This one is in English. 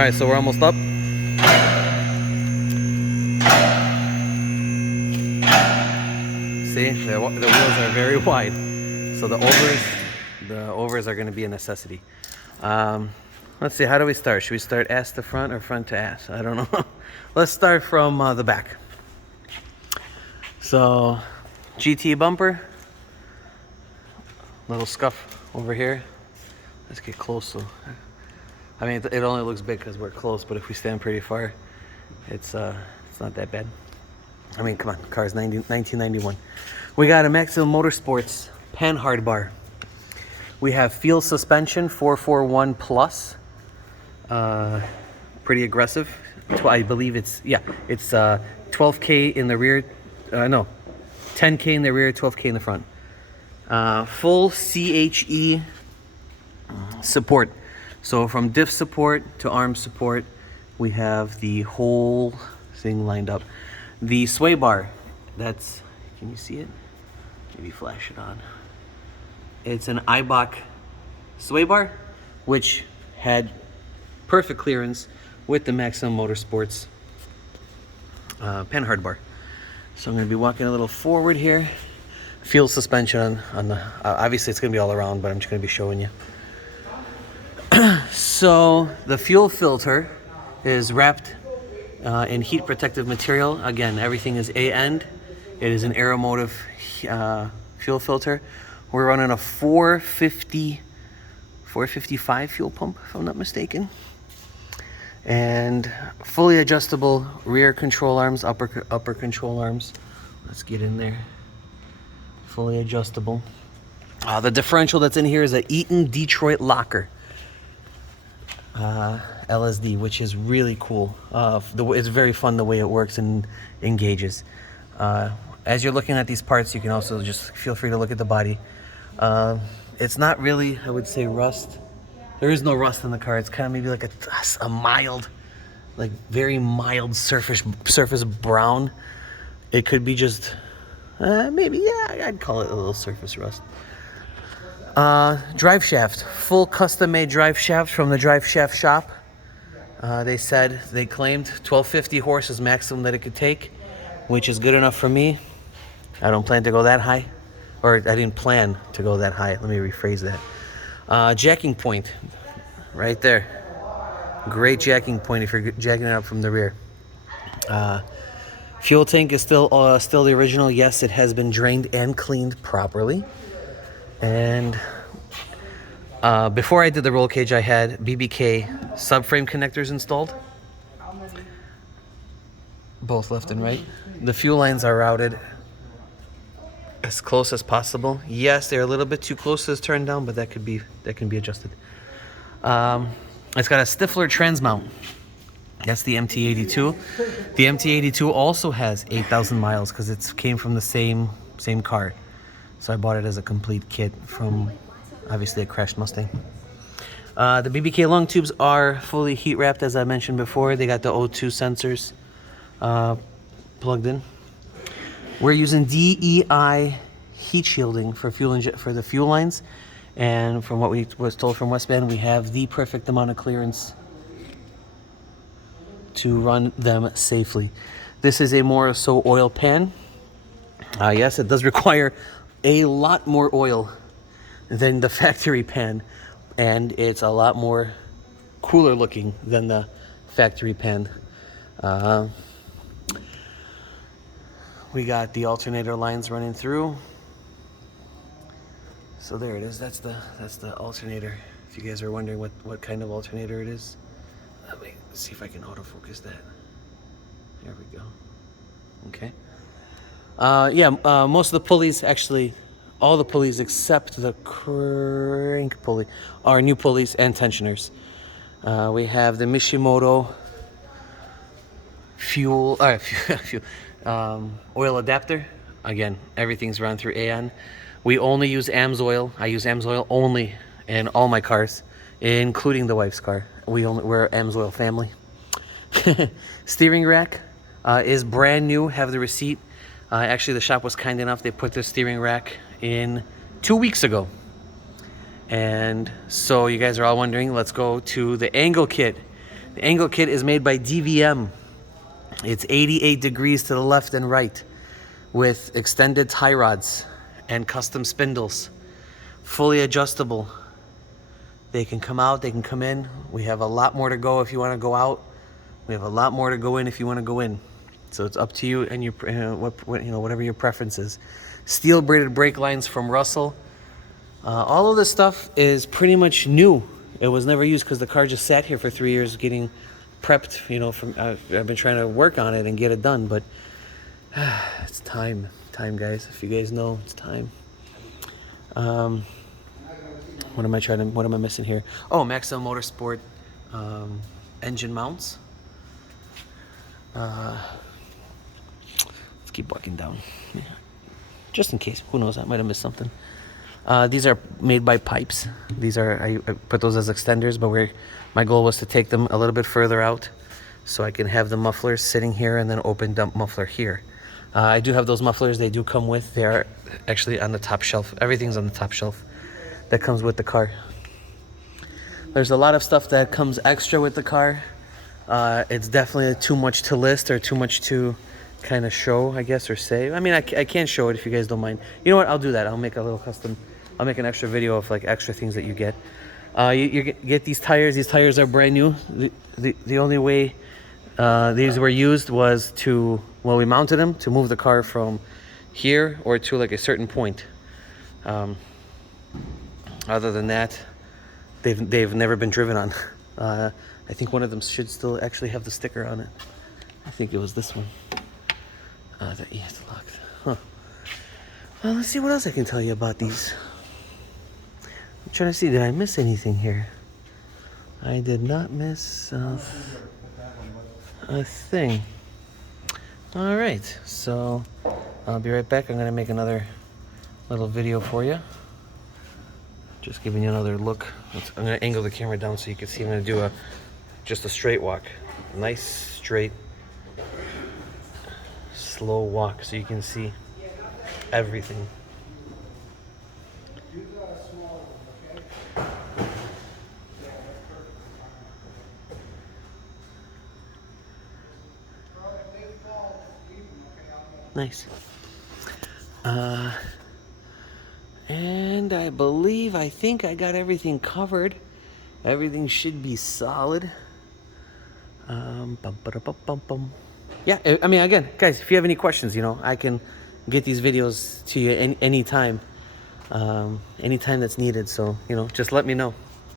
Alright, so we're almost up. See, the wheels are very wide, so the overs are going to be a necessity. Let's see, how do we start? Should we start ass to front or front to ass? I don't know. Let's start from the back. So, GT bumper, little scuff over here. Let's get close. So, I mean, it only looks big because we're close, but if we stand pretty far, it's not that bad. I mean, come on, car's 1991. We got a Maximum Motorsports Panhard bar. We have field suspension 441 plus. Pretty aggressive. I believe it's 12K in the rear. No, 10K in the rear, 12K in the front. Full CHE support. So from diff support to arm support, we have the whole thing lined up. The sway bar, that's, can you see it? Maybe flash it on. It's an Eibach sway bar, which had perfect clearance with the Maximum Motorsports Panhard bar. So I'm going to be walking a little forward here. Field suspension on the, obviously it's going to be all around, but I'm just going to be showing you. So the fuel filter is wrapped in heat protective material. Again, everything is A-end. It is an Aeromotive fuel filter. We're running a 455 fuel pump, if I'm not mistaken. And fully adjustable rear control arms, upper control arms. Let's get in there. Fully adjustable. The differential that's in here is a Eaton Detroit Locker LSD, which is really cool. It's very fun the way it works and engages. As you're looking at these parts, you can also just feel free to look at the body. It's not really, I would say, rust. There is no rust in the car. It's kind of maybe like a mild, like very mild surface brown. It could be just maybe, yeah, I'd call it a little surface rust. Drive shaft, full custom made drive shaft from the drive shaft shop. They claimed 1250 horse is maximum that it could take, which is good enough for me. I don't plan to go that high, or I didn't plan to go that high. Let me rephrase that. Jacking point, right there. Great jacking point if you're jacking it up from the rear. Fuel tank is still the original. Yes, it has been drained and cleaned properly. And before I did the roll cage, I had BBK subframe connectors installed, both left and right. The fuel lines are routed as close as possible. Yes, they're a little bit too close to this turn down, but that can be adjusted. It's got a Stifler trans mount. That's the MT82. The MT82 also has 8,000 miles because it came from the same car. So I bought it as a complete kit from, obviously, a crashed Mustang. The BBK long tubes are fully heat wrapped, as I mentioned before. They got the O2 sensors plugged in. We're using DEI heat shielding for the fuel lines, and from what we was told from Westband, we have the perfect amount of clearance to run them safely. This is a more so oil pan. Yes, it does require a lot more oil than the factory pan, and it's a lot more cooler looking than the factory pan. We got the alternator lines running through. So there it is. That's the alternator. If you guys are wondering what kind of alternator it is, let me see if I can autofocus that. There we go. Okay. Most of the pulleys, actually, all the pulleys except the crank pulley are new pulleys and tensioners. We have the Mishimoto oil adapter. Again, everything's run through AN. We only use AMSOIL. I use AMSOIL only in all my cars, including the wife's car. We're AMSOIL family. Steering rack is brand new. Have the receipt. Actually, the shop was kind enough. They put the steering rack in 2 weeks ago. And so you guys are all wondering, let's go to the angle kit. The angle kit is made by DVM. It's 88 degrees to the left and right with extended tie rods and custom spindles. Fully adjustable. They can come out, they can come in. We have a lot more to go if you want to go out. We have a lot more to go in if you want to go in. So it's up to you and your, whatever your preference is. Steel braided brake lines from Russell. All of this stuff is pretty much new. It was never used because the car just sat here for 3 years getting prepped. I've been trying to work on it and get it done, but it's time, guys. If you guys know, it's time. What am I missing here? Oh, Maxell Motorsport engine mounts. Let's keep walking down. Yeah. Just in case, who knows, I might have missed something. These are made by Pipes. These are, I put those as extenders, but my goal was to take them a little bit further out so I can have the mufflers sitting here and then open dump muffler here. I do have those mufflers. They do come with. They are actually on the top shelf. Everything's on the top shelf that comes with the car. There's a lot of stuff that comes extra with the car. It's definitely too much to list or too much to kind of show, I guess, or say. I mean, I can't show it if you guys don't mind. You know what? I'll do that. I'll make a little custom. I'll make an extra video of like extra things that you get. You get these tires. These tires are brand new. The only way these were used was we mounted them to move the car from here or to like a certain point. Other than that, they've never been driven on. I think one of them should still actually have the sticker on it. I think it was this one. Yeah, it's locked. Huh. Well, let's see what else I can tell you about these. I'm trying to see, did I miss anything here? I did not miss a thing. All right, so I'll be right back. I'm gonna make another little video for you. Just giving you another look. I'm gonna angle the camera down so you can see. I'm gonna do just a straight walk. Nice, straight, slow walk so you can see everything. Nice. And I think I got everything covered. Everything should be solid. Yeah, I mean, again, guys, if you have any questions, I can get these videos to you anytime that's needed. So, just let me know.